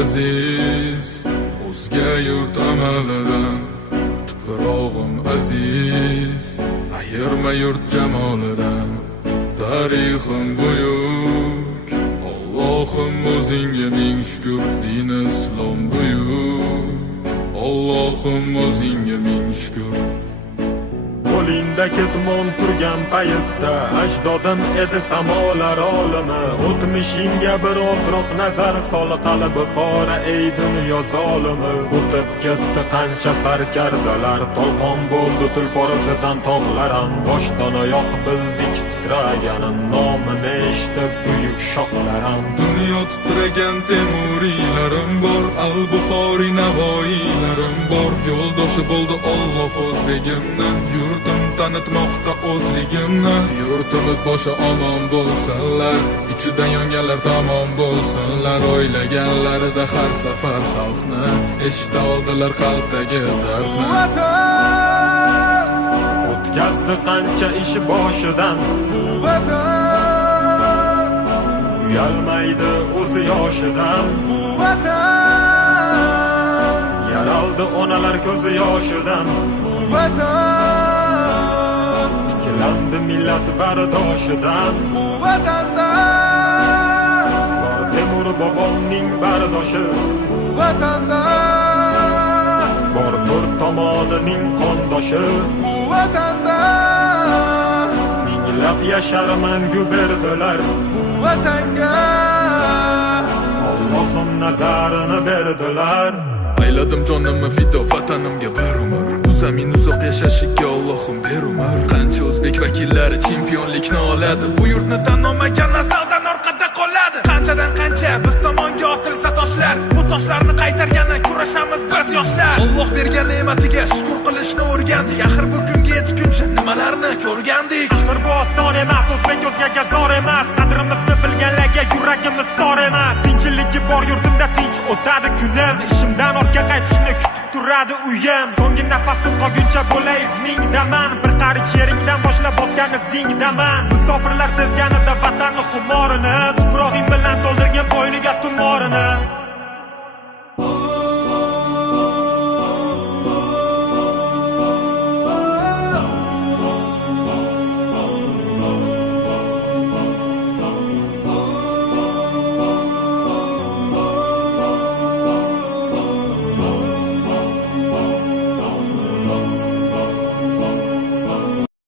aziz, o'zga yurt amalidan. Tuprog'im aziz, ayirma yurt jamolidan. Tarixim buyuk, Allohim o'zingga ming shukr. Din islom buyuk, Allohim o'zingga ming shukr. Qo'lingda ketmon turgan paytda ajdodim edi samolar olimi. O'tmishingga birozroq nazar sol, qalbi qora ey dunyo zolimi. O'tib ketdi qancha sarkardalar, to'lqon bo'ldi tulporizidan tog'laram. Boshdan oyoq bildik titraganin, nomini eshitib buyuk shohlaram. Dunyo titragan temuriylarim bor, al-Buxoriy navoiylarim bor. Yo'ldoshi bo'ldi Alloh o'zligimni, yurtim tanitmoqda o'zligimni. Yurtimiz boshi omon bo'lsinlar, ichidan yonganlar tamom bo'lsinlar. O'ylaganlarida har safar xalqni eshita oldilar qalbdagi dardni. Vatan O'tkazdi qancha ish boshidan, bu vatan uyalmaydi o'zi yoshidan. bu vatan Yaraldi onalar ko'zi yoshidan, bu vatan tiklandi millat bardoshidan. bu vatanda Bor Temur bobomning bardoshi, bu vatanda bor to'rt tomonining qondoshi. bu vatanda Minglab yashar mangu berdilar, bu vatanga Allohim nazarini berdilar. Ayladim jonimni fido vatanimga bir umr. Bu zamin uzoq yashashiga Allohim ber umr. Qancha o'zbek vakillari chempionlikni oladi, bu yurtni tan olmagan nasldan orqada qoladi. Qanchadan qancha biz tomonga otilsa toshlar, bu toshlarni qaytargani kurashamiz biz yoshlar. Alloh bergan ne'matiga shukr qilishni o'rgandik. Axir bu kunga yetguncha nimalarni ko'rgandik. Axir bu oson emas, o'zbek o'zgaga zor emas. Qadrimizni bilganlarga yuragimiz tor emas. Tinchiligi bor yurtimda tinch o'tadi kunim. Ishimdan ortga qaytishni kutib turadi uyim. So'nggi nafasim qolguncha bo'lay izmingdaman. Bir qarich yeringdan boshlab bosgan izingdaman. Musofirlar sezganida vatanni xumorini,